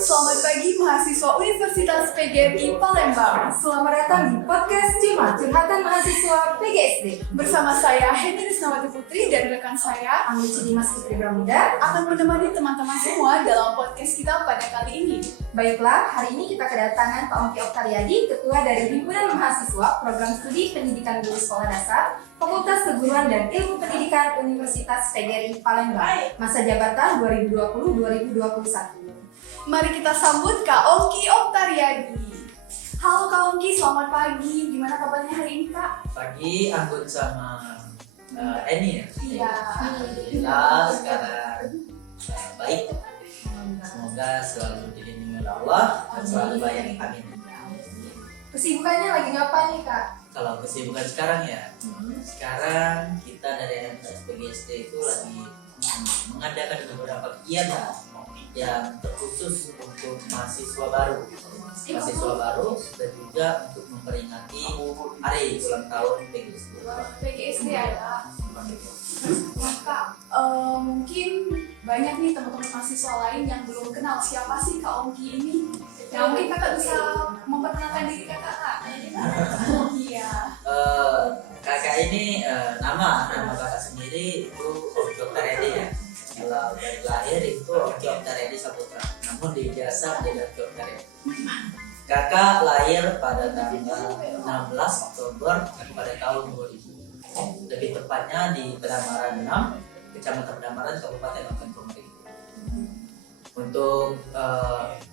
Selamat pagi mahasiswa Universitas PGRI Palembang. Selamat datang di podcast Cuma Curhatan Mahasiswa PGSD. Bersama saya Henry Risnawati Putri dan rekan saya Anggi Cidimas Putri Pramuda akan menemani teman-teman semua dalam podcast kita pada kali ini. Baiklah, hari ini kita kedatangan Pak Ongki Oktaryadi, Ketua dari Himpunan Mahasiswa Program Studi Pendidikan Guru Sekolah Dasar, Fakultas Keguruan dan Ilmu Pendidikan Universitas PGRI Palembang, masa jabatan 2020-2021. Mari kita sambut Kak Ongki Oktaryadi. Halo Kak Ongki, selamat pagi. Gimana kabarnya hari ini Kak? Pagi Anggun sama Eni ya. Iya. Alhamdulillah sekarang baik. Semoga selalu dilindungi oleh Allah dan selalu baik. Amin. Kesibukannya lagi ngapain nih Kak? Kalau kesibukan sekarang ya, sekarang kita dari MTS PGSD itu lagi mengadakan beberapa kegiatan yang terkhusus untuk mahasiswa baru dan juga untuk memperingati hari ulang tahun PGSD. PGSD ya. Nah Kak, mungkin banyak nih teman-teman mahasiswa lain yang belum kenal siapa sih Kak Ongki ini. Ya mungkin kakak bisa memperkenalkan diri kakak. Iya. Kakak ini nama kakak sendiri itu Ongki Oktaryadi ya. Kalau dari lahir itu Ongki Oktaryadi Saputra, namun di ijazah menjadi Ongki Oktaryadi. Kakak lahir pada tanggal 16 Oktober pada tahun 2000. Lebih tepatnya di Pedamaran 6, Kecamatan Pedamaran, Kabupaten Ogan Komering. Untuk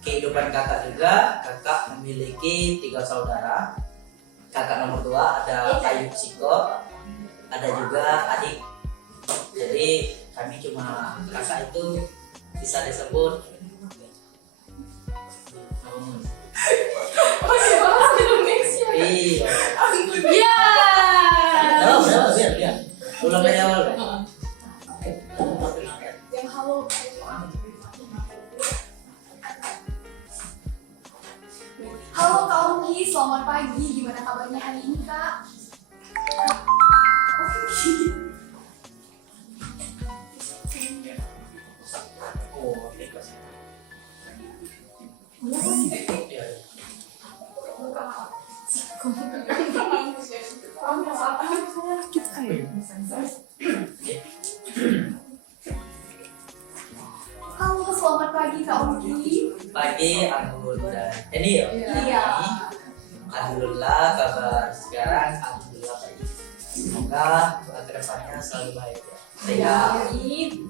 kehidupan kakak juga, kakak memiliki 3 saudara. Kakak nomor 2 ada Kayu Siko, ada juga adik. Jadi kami cuma kakak itu bisa disebut iya. Biar. Ulang dari awal kan? Yang halo. Halo Kak Ongki, selamat pagi. Gimana kabarnya hari ini Kak? Oh, ikhlas. Halo, selamat pagi Kak Ongki. Pagi Anggun dan Eni ya. Iya. Alhamdulillah kabar sekarang alhamdulillah baik. Semoga kedepannya selalu baik ya.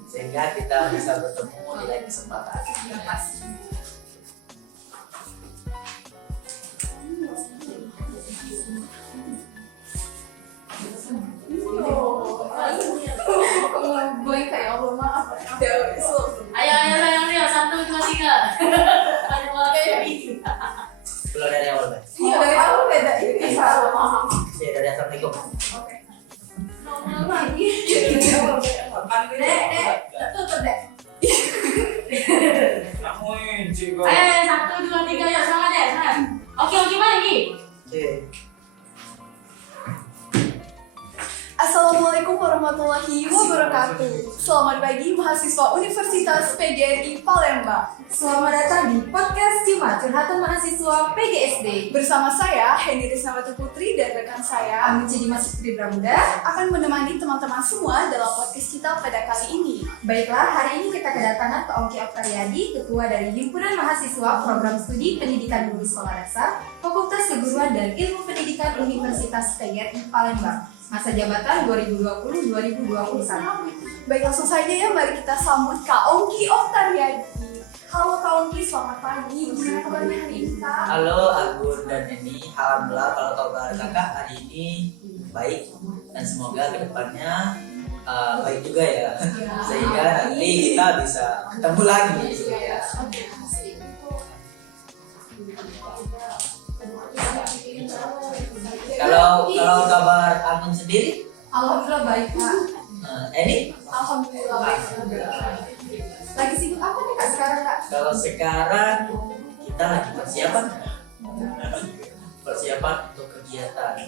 Sehingga kita bisa bertemu di lain kesempatan. Terima kasih. Gue kayak Allah maaf. Ayo sayang Rio, 1, 2, 3. Ada malah kayak ini. Pulang dari awal kan? Iya, dari awal beda ini. Ya dari assalamualaikum. Tutup deh. Ayo 1, 2, 3 ya semangat ya, semangat. Oke mana lagi? Assalamualaikum warahmatullahi wabarakatuh. Selamat pagi mahasiswa Universitas PGRI Palembang. Selamat datang di podcast Cuma Curhatan Mahasiswa PGSD. Bersama saya Henry Risnawati Putri dan rekan saya Anggi Cidimas Putri Pramuda akan menemani teman-teman semua dalam podcast kita pada kali ini. Baiklah, hari ini kita kedatangan Pak Ongki Oktaryadi, Ketua dari Himpunan Mahasiswa Program Studi Pendidikan Guru Sekolah Dasar, Fakultas Keguruan dan Ilmu Pendidikan Universitas PGRI Palembang, masa jabatan 2020-2021. Baik, langsung saja ya, mari kita sambut Kak Ongki Oktaryadi. Halo Kak Ongki, selamat pagi. Gimana kabarnya hari ini Kak? Halo Anggun dan Eni, alhamdulillah kalau kabar kakak hari ini baik dan semoga kedepannya baik juga ya, sehingga nanti kita bisa ketemu lagi ya. Kalau kabar Anggun sendiri, Alhamdulillah baik Kak. Eni? Alhamdulillah baik. Lagi sibuk apa nih Kak sekarang Kak? Kalau sekarang kita lagi persiapan untuk kegiatan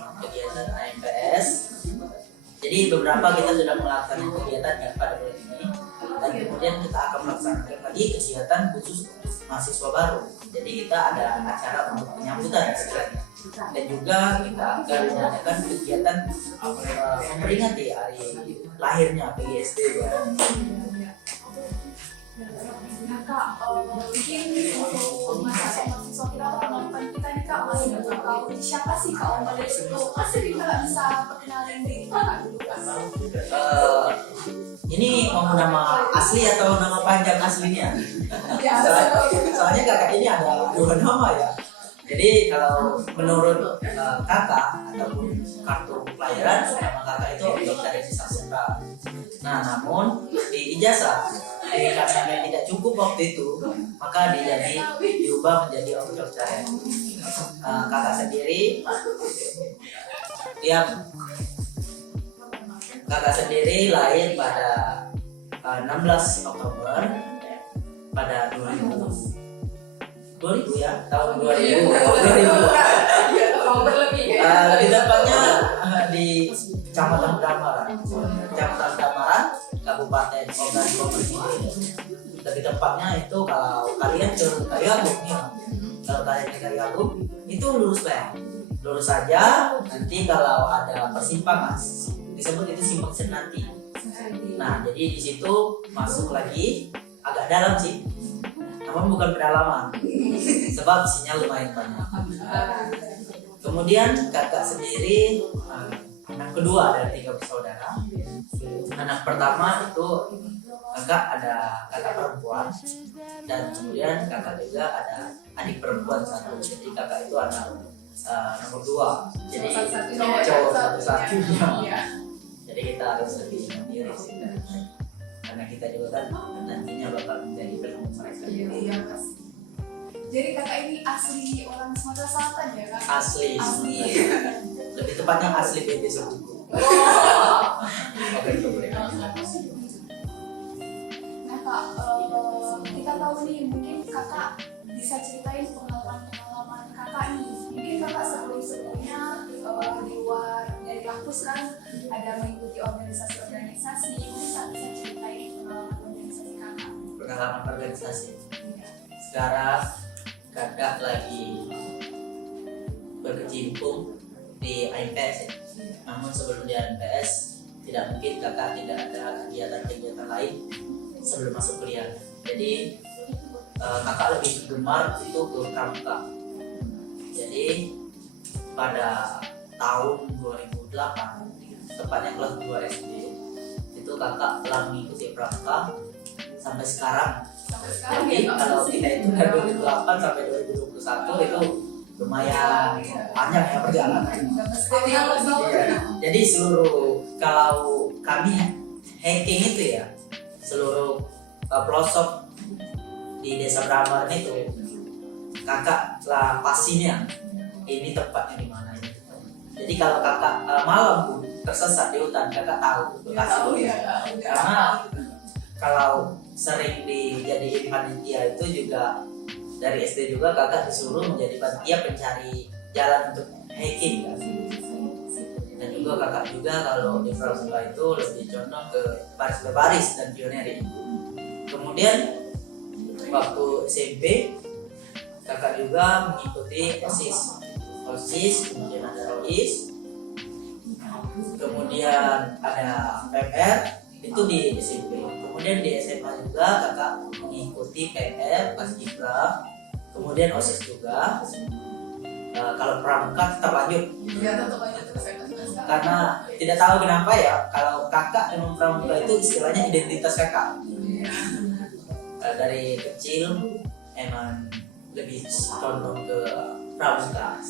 AMPS. Jadi beberapa kita sudah melaksanakan kegiatan pada bulan ini, dan kemudian kita akan melaksanakan lagi kegiatan khusus untuk mahasiswa baru. Jadi kita ada acara untuk penyambutan sebenarnya. Dan juga kita akan mengadakan kegiatan memperingati hari lahirnya PGSD ya. Nah Kak, mungkin untuk mahasiswa kita atau penonton kita nih Kak masih belum tahu siapa sih Kak Om Males itu. Masih kita nggak bisa perkenalin diri Kakak dulu Kak. Ini mau nama asli atau nama panjang aslinya? Ya, Soalnya kakak ini ada 2 nama ya. Jadi kalau menurut kakak ataupun kartu pelayaran, nama kakak itu Dr. Edi Saputra. Nah, namun di ijazah karena tidak cukup waktu itu, maka diubah menjadi Om Dr. Kakak sendiri, kakak sendiri lahir pada 16 Oktober pada 2000 ya, tahun 2000. Mau berlebih ya? Lebih tepatnya di Kecamatan Damaran, Kabupaten Ogan Komering. Lebih tepatnya itu kalau kalian ke Karyagum nih, kalau kalian ke Karyagum itu lurus saja. Nanti kalau ada persimpangan disebut itu simpang Senanti. Nah, jadi di situ masuk lagi agak dalam sih, namun bukan pedalaman, sebab sinyal lumayan banyak. Kemudian kakak sendiri anak kedua dari 3 bersaudara. Anak pertama itu kakak ada kakak perempuan, dan kemudian kakak juga ada adik perempuan 1. Jadi kakak itu anak nomor 2. Jadi cowok satu-satunya. Jadi kita harus lebih mandiri sih, karena kita juga kan nantinya bakal menjadi penumpang mereka. Iya Mas. Jadi kakak ini asli orang Sumatera Selatan ya Kak? Asli. Lebih tepatnya asli BD Sebuku. Oke, boleh. Nah Kak, kita tahu nih mungkin kakak bisa ceritain pengalaman kakak nih. Mungkin kakak sebelumnya di luar dari kampus kan ada mengikuti organisasi-organisasi. Mungkin kakak bisa ceritain pengalaman organisasi kakak. Pengalaman organisasi. Sekarang kakak lagi berkecimpung di AMPS ya. Namun sebelum di AMPS tidak mungkin kakak tidak ada kegiatan-kegiatan lain sebelum masuk kuliah. Jadi kakak lebih gemar itu ke pramuka. Jadi pada tahun 2008, tepatnya kelas 2 SD, itu kakak telah mengikuti pramuka sampai sekarang. Jadi kalau kita itu dari 2008 sampai 2021 itu lumayan panjang ya perjalanan. Jadi seluruh, kalau kami hiking itu ya, seluruh pelosok di Desa Bramar itu kakak lah pastinya ini tempatnya di mana ini. Jadi kalau kakak malam pun tersesat di hutan, kakak tahu lokasi itu. Karena kalau sering dijadiin panitia itu juga dari SD juga kakak disuruh menjadi panitia pencari jalan untuk hiking kan. Dan juga kakak juga kalau di pramuka itu lebih condong ke baris berbaris dan pioneering. Kemudian waktu SMP kakak juga mengikuti OSIS, kemudian ada ROIS, kemudian ada PMR itu di SMP. Kemudian di SMA juga kakak mengikuti PMR, Paskibra, kemudian OSIS juga. Kalau pramuka tetap lanjut. Karena tidak tahu kenapa ya, kalau kakak dengan pramuka itu istilahnya identitas kakak. Dari kecil emang lebih condong ke pramuka.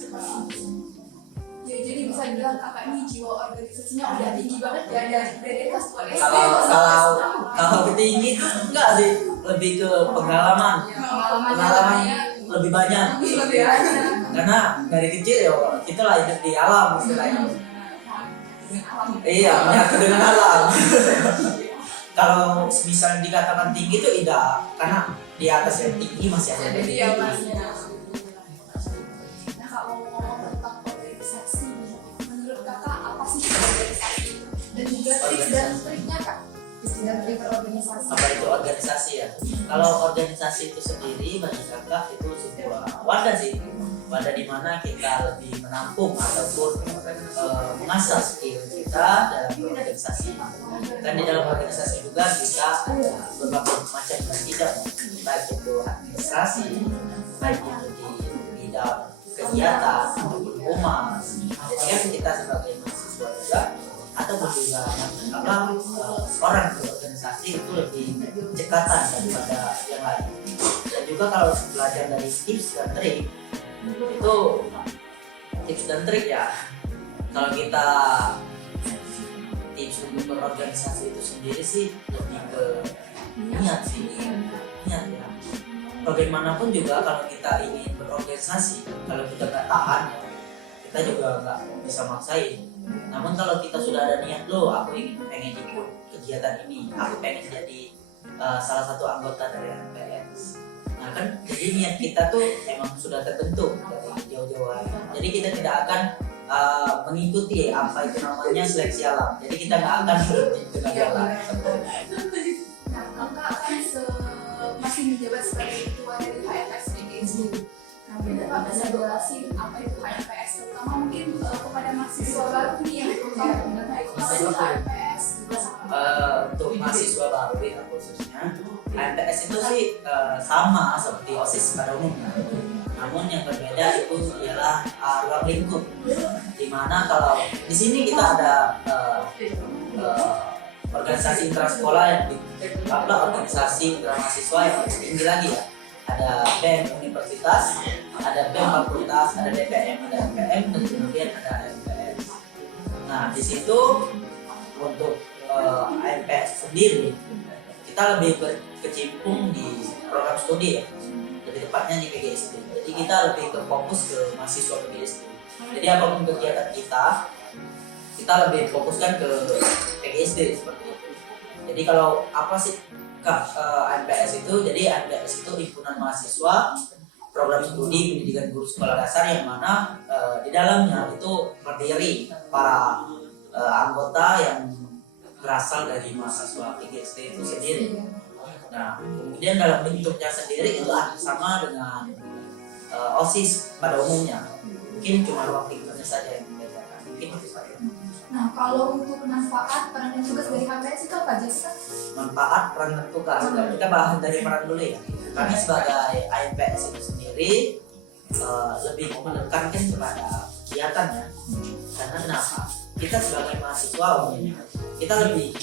Ya, jadi bisa bilang kakak ini jiwa organisasinya udah tinggi banget ya dari kelas 2 SD. Kalau tinggi itu enggak sih, lebih ke pengalaman lebih banyak. Karena dari kecil ya kita lah hidup di alam istilahnya. Iya, menyatu dengan alam. Kalau misalnya dikatakan tinggi itu tidak, karena di atas yang tinggi masih ada. Iya Mas. Nah Kak, mau ngomong tentang organisasi, menurut kakak apa sih organisasi? Dan juga tips dan triknya Kak? Sudah berorganisasi. Apa itu organisasi ya? Kalau organisasi itu sendiri bagi kakak itu sebuah wadah sih, wadah di mana kita lebih menampung ataupun mengasah skill kita dalam berorganisasi. Dan di dalam organisasi juga kita ada berbagai macam bidang, baik itu administrasi, baik itu di bidang kegiatan ataupun humas. Jadi kan kita sebagai mahasiswa juga ataupun juga orang berorganisasi itu lebih cekatan daripada yang lain. Dan juga kalau belajar dari tips dan trik itu tips dan trik ya, kalau kita tips untuk berorganisasi itu sendiri sih lebih ke niat sih, niat ya. Bagaimanapun juga kalau kita ingin berorganisasi, kalau kita nggak tahan kita juga nggak bisa maksain. Namun kalau kita sudah ada niat, loh aku pengen ikut kegiatan ini, aku pengen jadi salah satu anggota dari MPS. Nah kan jadi niat kita tuh emang sudah terbentuk dari jauh-jauh hari. Jadi kita tidak akan mengikuti apa itu namanya seleksi alam. Jadi kita nggak akan berhenti dengan jalan. Nah, kakak kan masih menjabat sebagai ketua dari HMPS PGSD. Nah, Bapak bisa jelasin apa itu HMPS, terutama mungkin kepada mahasiswa baru nih yang baru masuk HMPS. Untuk mahasiswa baru ya khususnya, HMPS itu sih sama seperti OSIS pada umumnya. Namun yang berbeda itu ialah ruang lingkup. Dimana kalau di sini kita ada organisasi intrasekolah yang organisasi intramahasiswa yang lebih tinggi lagi ya. Ada BEM universitas, ada BEM fakultas, ada DPM, ada MPM, dan kemudian ada MPS. Nah di situ untuk MPS sendiri kita lebih berkecimpung di program studi ya, lebih tepatnya di PGSD. Jadi kita lebih fokus ke mahasiswa PGSD. Jadi apapun kegiatan kita lebih fokuskan ke PGSD seperti itu. Jadi kalau apa sih MPS itu? Jadi MPS itu himpunan mahasiswa program studi pendidikan guru sekolah dasar yang mana di dalamnya itu terdiri para anggota yang berasal dari mahasiswa PGSD itu sendiri. Nah, kemudian dalam bentuknya sendiri itu sama dengan OSIS pada umumnya. Mungkin cuma ruang lingkupnya saja yang membedakan. Mungkin itu saja. Nah, kalau untuk manfaat peran dan tugas dari HMPS itu apa aja sih, Kak? Manfaat, peran dan tugas. Kita bahas dari peran dulu ya. Kami sebagai AMPS itu sendiri lebih menekankan kepada kegiatan ya. Karena kenapa? Kita sebagai mahasiswa umumnya kita lebih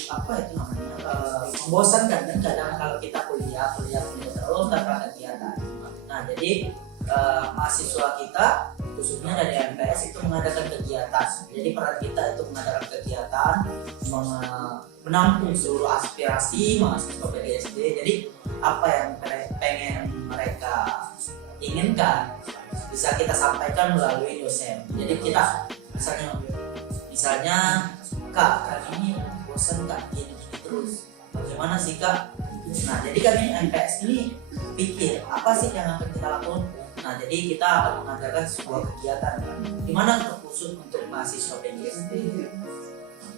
membosankan kan kadang kalau kita kuliah terus tanpa kegiatan. Nah jadi mahasiswa kita khususnya dari MPS itu mengadakan kegiatan. Jadi peran kita itu mengadakan kegiatan, menampung seluruh aspirasi mahasiswa PGSD. Jadi apa yang pengen mereka inginkan bisa kita sampaikan melalui dosen. Jadi kita misalnya Kak, kali ini bosan Kak, gini terus. Bagaimana sih Kak? Nah, jadi kami MPS ini pikir apa sih yang akan kita lakukan? Nah, jadi kita akan mengadakan sebuah kegiatan di mana terkhusus untuk mahasiswa PGSD.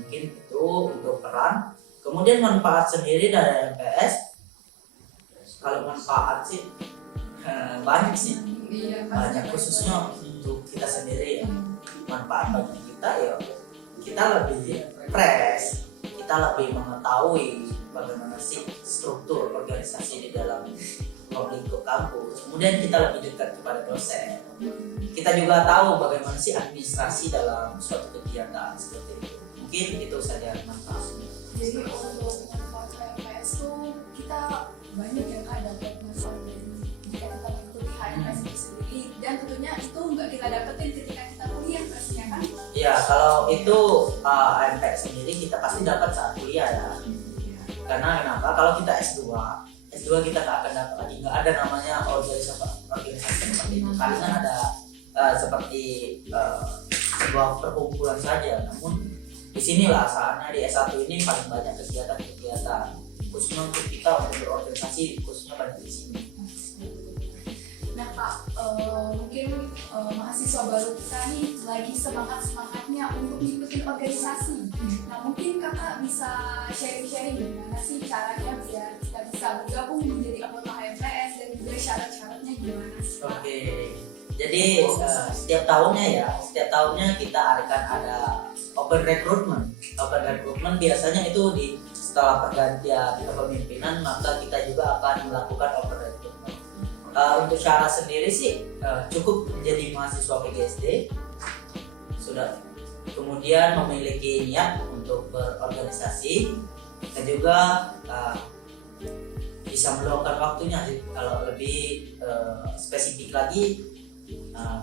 Mungkin itu untuk peran. Kemudian manfaat sendiri dari MPS. Kalau manfaat sih banyak sih. Banyak khususnya untuk kita sendiri ya. Manfaat bagi kita ya kita lebih fresh, kita lebih mengetahui bagaimana sih struktur organisasi di dalam lingkup kampus. Kemudian kita lebih dekat kepada dosen. Kita juga tahu bagaimana sih administrasi dalam suatu kegiatan seperti itu. Mungkin itu saja manfaatnya. Jadi untuk manfaat HMPS itu kita banyak yang ada manfaat dari jika kita mengikuti HMPS itu sendiri, dan tentunya itu nggak kita dapetin ketika kita kuliah pastinya kan? Ya kalau itu MPS sendiri kita pasti dapat saat kuliah ya. Karena kenapa? Kalau kita S2 kita nggak akan dapat lagi, nggak ada namanya organisasi seperti itu. Palingan ada seperti sebuah perkumpulan saja. Namun disinilah saatnya di S1 ini paling banyak kegiatan khususnya untuk kita untuk berorganisasi, khususnya pada di sini. Nah Kak, mungkin mahasiswa baru kita nih lagi semangatnya untuk ngikutin organisasi. Nah mungkin kakak bisa sharing-sharing gimana sih caranya biar kita bisa bergabung menjadi anggota HMPS dan juga syarat-syaratnya gimana sih? Oke, jadi setiap tahunnya kita akan ada open recruitment. Open recruitment biasanya itu setelah pergantian kepemimpinan, maka kita juga akan melakukan open recruitment. Untuk syarat sendiri sih cukup menjadi mahasiswa PGSD, sudah, kemudian memiliki niat untuk berorganisasi, dan juga bisa meluangkan waktunya sih. Kalau lebih spesifik lagi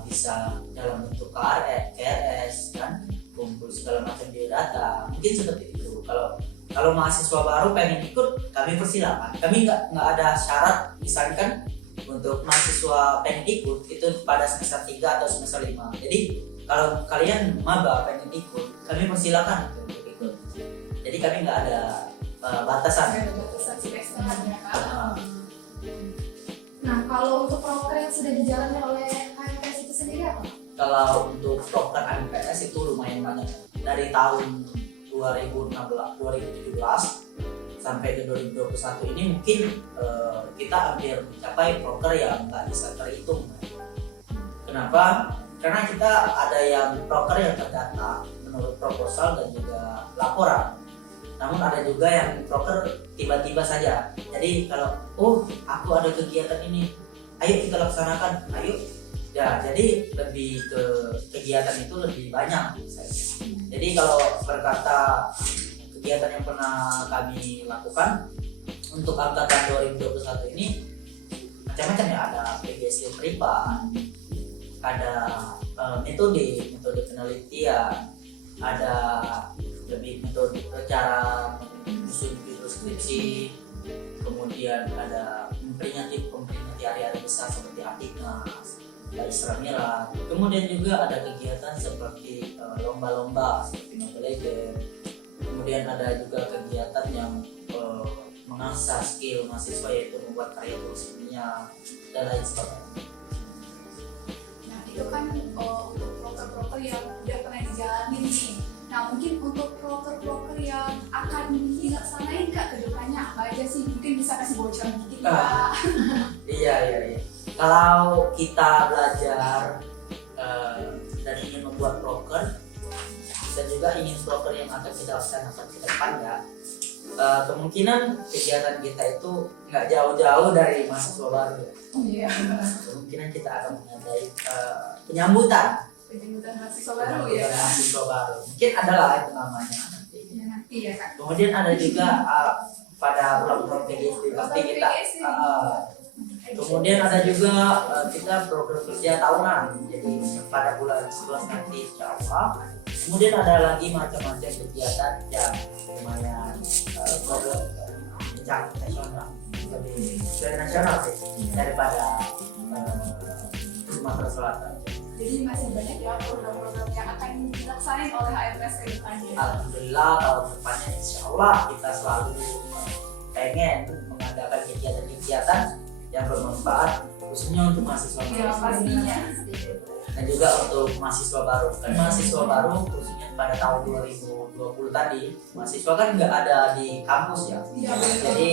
bisa dalam bentuk KRS kan, kumpul segala macam biodata, mungkin seperti itu. Kalau mahasiswa baru pengen ikut, kami persilakan. Kami nggak ada syarat, misalkan untuk mahasiswa pengen ikut itu pada semester 3 atau semester 5. Jadi kalau kalian maba pengen ikut, kami persilakan untuk ikut. Jadi kami nggak ada batasan. Batasan semester ya Kak. Nah, kalau untuk proker yang sudah dijalani oleh HMPS itu sendiri apa? Kalau untuk proker HMPS itu lumayan banyak. Dari tahun 2017 sampai ke 2021 ini mungkin kita hampir mencapai proker yang nggak bisa terhitung. Kenapa? Karena kita ada yang proker yang terdata menurut proposal dan juga laporan. Namun ada juga yang proker tiba-tiba saja. Jadi kalau aku ada kegiatan ini, ayo kita laksanakan, ayo. Ya, jadi lebih ke kegiatan itu lebih banyak. Jadi kalau berkata kegiatan yang pernah kami lakukan untuk angkatan 2021 ini macam-macam ya, ada PGSD Pripa, ada metode penelitian, ada lebih metode cara menyusun skripsi, kemudian ada memperingati hari-hari besar seperti Akiknas, Isra Miraj, kemudian juga ada kegiatan seperti lomba-lomba seperti Mobile Legends, kemudian ada juga kegiatan yang mengasah skill mahasiswa yaitu membuat karya tulis ilmiah dan lain sebagainya. Nah itu kan untuk proker-proker yang udah pernah dijalani nih. Nah mungkin untuk proker-proker yang akan dilaksanain Kak ke depannya apa aja sih? Mungkin bisa kasih bocoran dikit Kak. Iya. Kalau kita belajar dan ingin membuat proker dan juga ingin proker yang akan kita laksanakan ke depan ya, kemungkinan kegiatan kita itu nggak jauh-jauh dari mahasiswa baru ya. Iya. Kemungkinan kita akan mengadakan penyambutan Mahasiswa baru ya. Mahasiswa baru. Mungkin adalah itu namanya nanti. Ya, nanti ya Kak. Kemudian ada juga pada program PGSD pasti kita. Kemudian ada juga kita program kerja tahunan. Jadi pada bulan 11 nanti insya Allah. Kemudian ada lagi macam-macam kegiatan yang lumayan program jenjang nasional, lebih dari nasional sih daripada Sumatera Selatan. Jadi masih banyak ya program-program yang akan dilaksanain oleh HMPS ke depannya. Alhamdulillah tahun depannya insya Allah kita selalu pengen mengadakan kegiatan-kegiatan yang bermanfaat khususnya untuk mahasiswa Ya, baru pastinya. dan juga untuk mahasiswa baru. Kan mahasiswa baru khususnya pada tahun 2020 tadi mahasiswa kan nggak ada di kampus ya. Iya, Jadi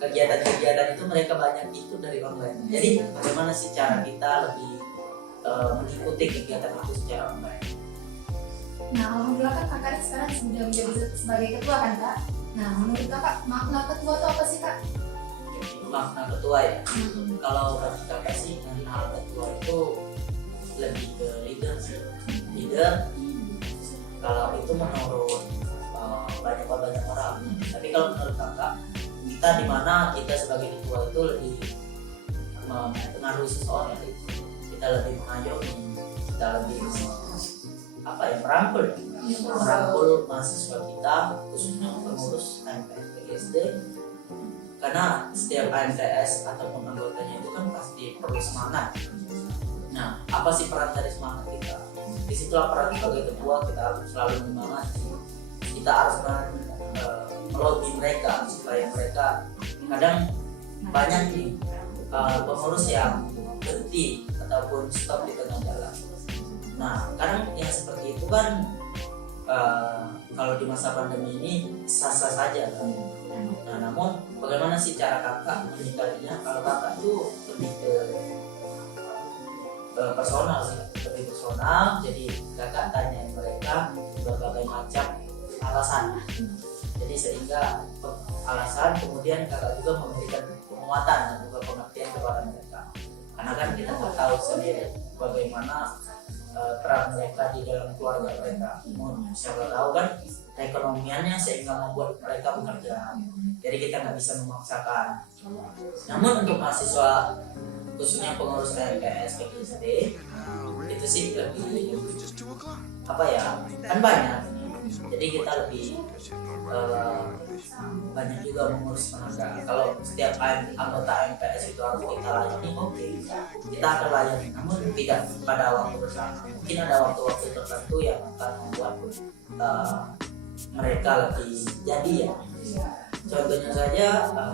kegiatan-kegiatan itu mereka banyak ikut dari online. Jadi bagaimana sih cara kita lebih mengikuti kegiatan itu secara online? Nah, alhamdulillah kan kakak ini sekarang sudah menjadi sebagai ketua kan Kak? Nah, menurut kakak makna ketua itu apa sih Kak? Makna ketua ya. Kalau bagi kakak sih makna ketua itu lebih ke leader sih. Leader kalau itu menurut banyak orang. Tapi kalau menurut kakak, kita di mana kita sebagai ketua itu lebih mempengaruhi seseorang. Kita lebih mengayomi, kita lebih merangkul mahasiswa kita khususnya pengurus HMPS PGSD, karena setiap HMPS atau anggotanya itu kan pasti perlu semangat. Nah, apa sih peran dari semangat kita? Disitulah peran sebagai ketua, kita harus selalu menyemangati. Kita harus melobi mereka supaya mereka, kadang banyak nih pengurus yang berhenti ataupun stop di tengah jalan. Nah, kadang yang seperti itu kan kalau di masa pandemi ini sah-sah saja kan. Nah, namun bagaimana sih cara kakak menyikapinya? Kalau kakak itu lebih ke personal sih, lebih personal. Jadi kakak tanya mereka berbagai macam alasan. Jadi sehingga alasan kemudian kakak juga memberikan penguatan dan juga pengertian kepada mereka. Karena kan kita tahu sendiri bagaimana peran mereka di dalam keluarga mereka. Siapa tahu kan ekonomiannya sehingga membuat mereka bekerja. Jadi kita nggak bisa memaksakan. Namun untuk mahasiswa khususnya pengurus TMPS PGSD itu sih lebih apa ya, kan banyak. Jadi kita lebih banyak juga mengurus tenaga. Kalau setiap anggota MPS itu harus kita layani, oke, kita akan layani. Namun tidak pada waktu bersama. Mungkin ada waktu-waktu tertentu yang akan membuat mereka lebih jadi ya. Contohnya saja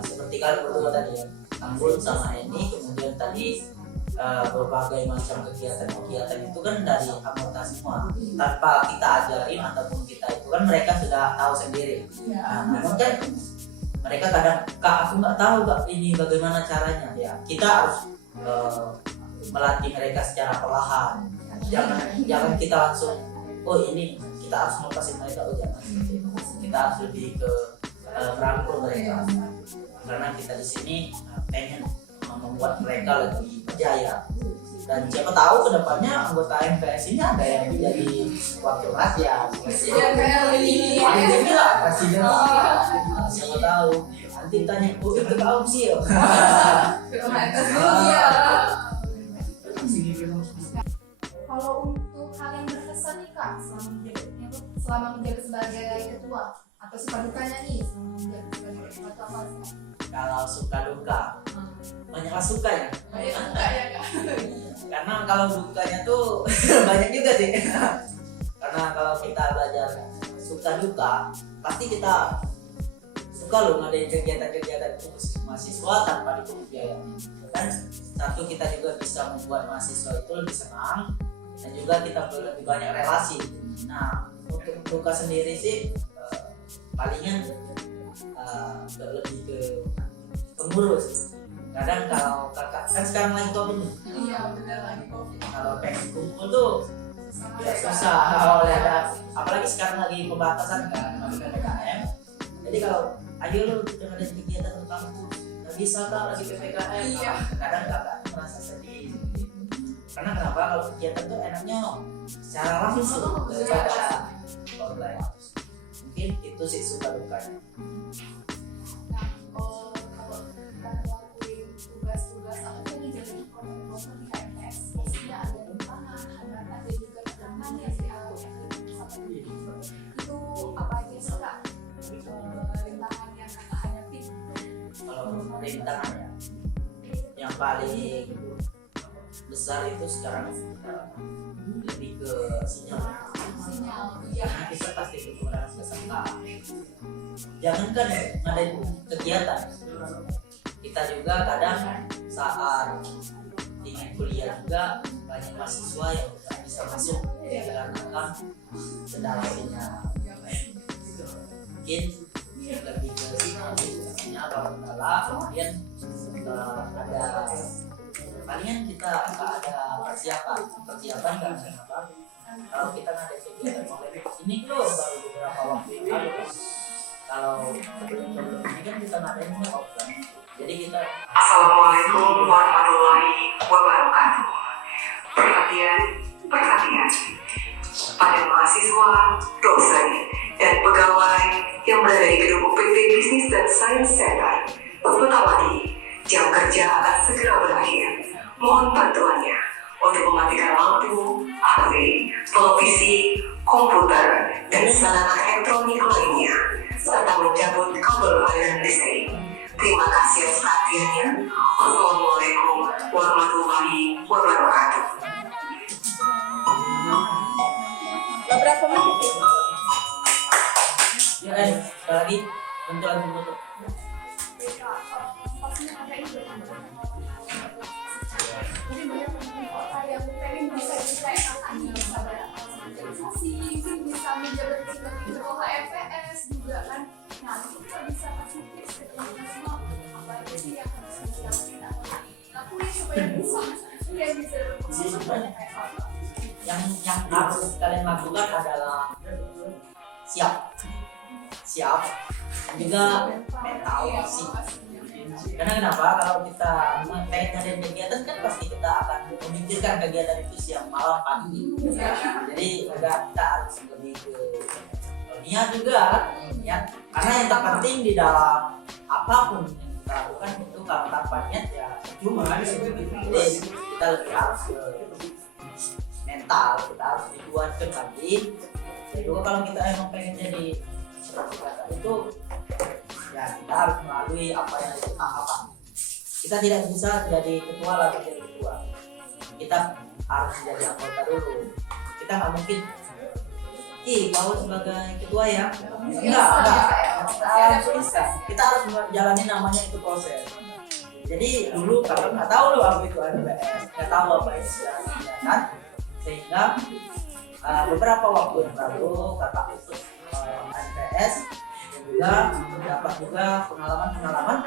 seperti kalian berdua tadi ya, Anggun sama Eni, kemudian tadi berbagai macam kegiatan itu kan dari anggota semua, tanpa kita ajarin ataupun kita itu kan mereka sudah tahu sendiri. Namun kan mereka kadang, kak aku nggak tahu kak ini bagaimana caranya ya. Kita harus melatih mereka secara perlahan. Jangan kita langsung oh ini kita harus melepasin mereka, oh jangan. Kita harus lebih ke merangkul mereka, karena kita di sini pengen membuat mereka lebih berjaya. Dan siapa tahu kedepannya anggota MPS ini ada yang menjadi wakil rakyat, presiden lah, presiden. Siapa tahu nanti tanya, oh itu kau sih ya. Kalau untuk hal yang berkesan nih kak selama menjabat sebagai ketua, atau suka dukanya nih selama menjabat sebagai ketua itu apa sih? Kalau suka duka, banyaklah suka ya. Karena kalau dukanya tuh banyak juga sih. Karena kalau kita belajar suka duka, pasti kita suka loh ngadain kegiatan-kegiatan khusus mahasiswa tanpa dipungut biaya. Dan satu, kita juga bisa membuat mahasiswa itu lebih senang, dan juga kita lebih banyak relasi. Nah, untuk duka sendiri sih palingan lebih ke pengurus. Kadang kalau kakak kan sekarang lagi COVID nih. Iya benar, lagi COVID. Kalau pengen kumpul tuh ya susah. Oleh ada, apalagi sekarang lagi pembatasan kan, masih PPKM. Jadi kalau ayo lu kita ada kegiatan di kampus, nggak bisa kak lagi PPKM. Iya. Kadang kakak merasa sedih. Karena kenapa? Kalau kegiatan tuh enaknya secara langsung daripada online. Mungkin itu sih suka dukanya. Kalau kita ngelakuin tugas-tugas apa tuh ngejalanin program di KMS, pastinya ada rintangan, ada juga tekanannya sih itu apa aja sih kak rintangan yang kakak hadapi? Kalau rintangan ya, yang paling besar itu sekarang lebih ke sinyal. Karena kita pasti kekurangan peserta. Jangankan ngadain kegiatan, kita juga kadang saat ingin kuliah juga banyak mahasiswa yang tidak bisa masuk dikarenakan kendala sinyal. Mungkin lebih ke sinyal kalau kendala, kemudian ada palingan kita ada persiapan karena apa? Kalau kita ada kegiatan online ini loh baru beberapa waktu lalu, kalau ini kan kita ngadain offline, jadi kita Assalamualaikum warahmatullahi wabarakatuh. Perhatian pada mahasiswa, dosen, dan pegawai yang berada di gedung UPT Bisnis dan Science Center. Sebentar lagi jam kerja akan segera berakhir. Mohon bantuannya untuk mematikan lampu, HP, televisi, komputer, dan sarana elektronik lainnya, serta mencabut kabel aliran listrik. Terima kasih atas perhatiannya. Wassalamualaikum warahmatullahi wabarakatuh. Berapa menit? ya sekali lagi bantuan untuk Pastinya ada ini juga kan. Nah mungkin kita bisa kasih tips ke teman-teman semua apa aja sih yang harus disiapin atau dilakuin supaya bisa berpengalaman kayak apa. Yang harus kalian lakukan adalah siap dan juga mental sih. Karena kenapa? Kalau kita pengen ngadain kegiatan kan pasti kita akan memikirkan kegiatan itu siang malam pagi. Jadi kita harus lebih ke niat juga ya. Karena yang terpenting di dalam apapun yang kita lakukan itu kalau tanpa niat ya cuma. Jadi kita lebih harus ke mental, kita harus dikuatkan lagi. Dan juga kalau kita emang pengen jadi seperti kata itu ya kita harus melalui apa yang kita tahapan. Kita tidak bisa jadi ketua lalu jadi ketua. Kita harus jadi anggota dulu. Kita nggak mungkin kau sebagai ketua ya enggak harus bisa. Kita harus menjalani namanya itu proses. Jadi dulu kakak nggak tahu loh apa itu NPS, nggak tahu apa itu kan, sehingga beberapa waktu yang lalu kakak ikut NPS juga mendapat juga pengalaman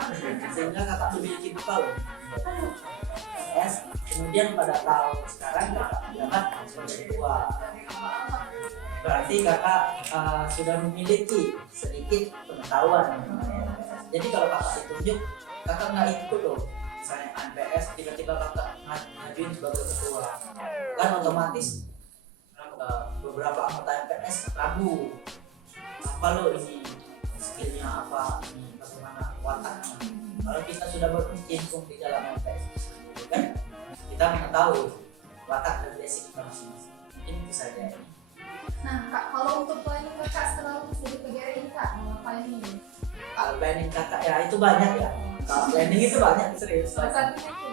sehingga kakak memiliki bekal NPS. Kemudian pada tahun sekarang kakak mendapat sebagai ketua. Berarti kakak sudah memiliki sedikit pengetahuan. Jadi kalau kakak ditunjuk, kakak nggak ikut loh. Misalnya NPS tiba-tiba kakak ngajuin sebagai ketua, kan otomatis beberapa anggota NPS ragu. Apa lo ini skillnya apa, ini bagaimana wataknya. Kalau kita sudah berkecimpung di dalam NPS, kan kita mengetahui watak dan basic kita masing-masing. Mungkin itu saja. Nah Kak, kalau untuk planning Kakak setelah lulus dari PGRI ini Kak, mau ngapain ini? Kalau planning kakak ya itu banyak ya. Kalau planning itu banyak serius. Salah satunya itu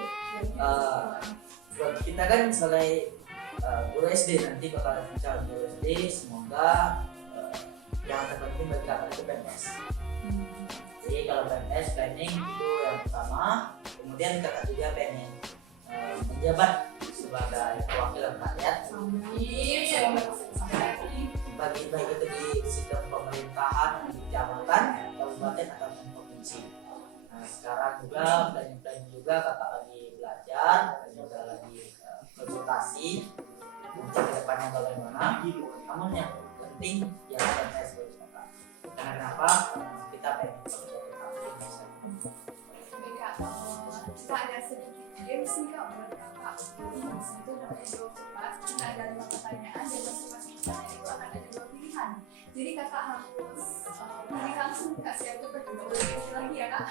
Buat kita kan sebagai guru SD nanti bakal bicara guru SD, semoga yang terpenting bagi kakak itu PNS. Jadi kalau PNS planning itu yang pertama, kemudian kakak juga pengen menjabat sebagai perwakilan rakyat. Bagi baik itu di sistem pemerintahan di kecamatan, kabupaten ataupun provinsi. Nah sekarang juga planning juga kakak lagi belajar dan juga lagi konsultasi untuk kedepannya bagaimana. Namun yang penting yang PNS dulu kakak. Karena kenapa? Kita pengen Kita ada sedikit games nih Kak buat kakak. Jadi di situ namanya jawab cepat. Kita ada 5 pertanyaan dan masing-masing pertanyaan itu akan ada 2 pilihan. Jadi kakak harus pilih langsung Kak, siap cepat. Tidak boleh pilih lagi ya Kak.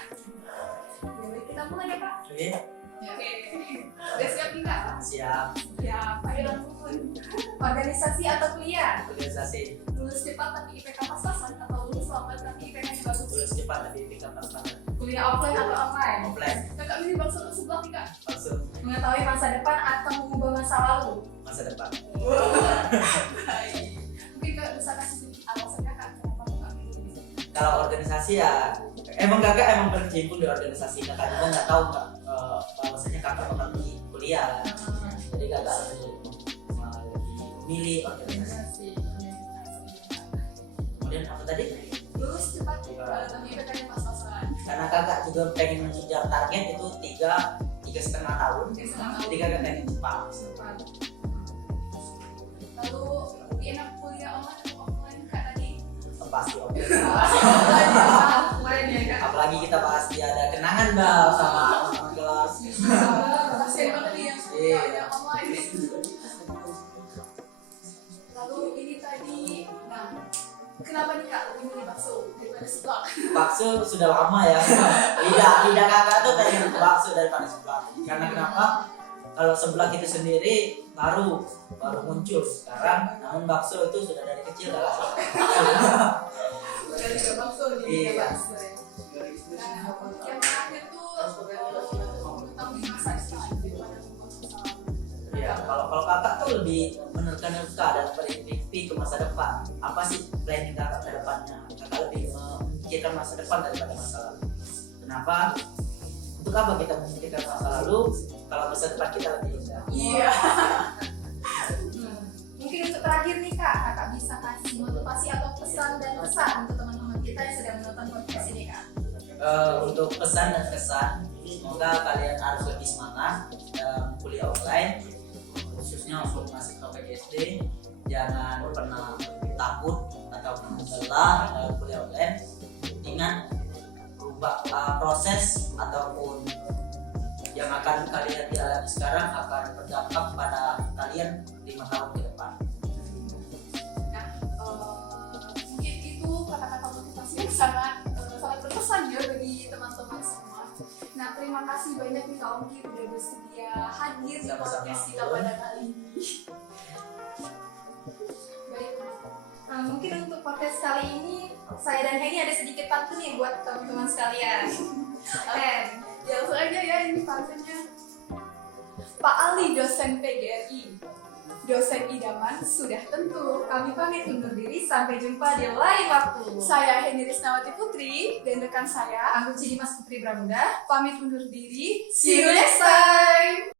Jadi kita mulai ya Kak. Oke, Oke. Udah siap nih Kak? siap. Ya, ayo langsung. organisasi atau kuliah? Organisasi Lulus cepat tapi IPK pas-pasan atau lulus lambat tapi IPK-nya bagus? lulus cepat tapi tingkat pas-pasan. Kuliah offline atau online? Offline Kakak pilih bangsa sebelah nih Kak. langsung Mengetahui masa depan atau mengubah masa lalu? masa depan. Baik. Mungkin Kak bisa kasih sedikit alasan Kakak kenapa Kakak pilih di sini? Kalau organisasi ya emang kakak emang berkecimpung di organisasi. Kakak juga nggak tahu kak bahwasanya kakak bakal di kuliah. Jadi kakak lebih milih organisasi. Kemudian apa tadi? Lulus cepat tapi IPK-nya pas-pasan. Karena kakak juga pengen mengejar target itu 3,5 tahun. Jadi kakak pengen cepat. Lalu lebih enak kuliah online atau offline Kak tadi? Pasti oke. Offline ya Kak. Apalagi kita pasti ada kenangan bal sama teman kelas. Kasian banget nih yang kuliahnya online. Lalu ini tadi, nah kenapa nih Kak lebih milih bakso daripada seblak? Bakso sudah lama ya. Lidah kakak tuh pengen bakso daripada seblak. Karena kenapa? Kalau seblak itu sendiri baru muncul sekarang, namun bakso itu sudah dari kecil kakak. Dari bakso Iya. Nah, yang terakhir tuh tentang di masa sekarang daripada masa lalu. Ya, kalau kakak tuh lebih menerka-nerka dan bermimpi ke masa depan. Apa sih planning kakak ke depannya? Kakak lebih memikirkan masa depan daripada masa lalu. Kenapa? Untuk apa kita memikirkan masa lalu kalau masa depan kita lebih indah? Iya. Mungkin untuk terakhir nih Kak, Kakak bisa kasih motivasi atau pesan dan pesan untuk teman-teman kita yang sedang menonton podcast ini Kak? Untuk pesan dan kesan, semoga kalian harus lebih semangat dalam kuliah online, khususnya untuk mahasiswa PGSD. Jangan pernah takut atau lelah dalam kuliah online. Ingat, proses ataupun yang akan kalian jalani sekarang akan berdampak pada kalian 5 tahun ke depan. Nah, mungkin itu kata-kata motivasi yang sangat berkesan ya bagi teman-teman semua. Nah, terima kasih banyak nih Kak Ongki udah bersedia hadir di Sama-sama. podcast kita pada kali ini. Baik. Mungkin untuk podcast kali ini saya dan Heni ada sedikit pantun nih buat teman-teman sekalian. Langsung aja ya ini pantunnya. Pak Ali dosen PGRI, dosen idaman sudah tentu. Kami pamit undur diri, sampai jumpa di lain waktu. Saya Heni Risnawati Putri dan rekan saya Anggun Cidimas Putri Pramuda. pamit undur diri. See you next time.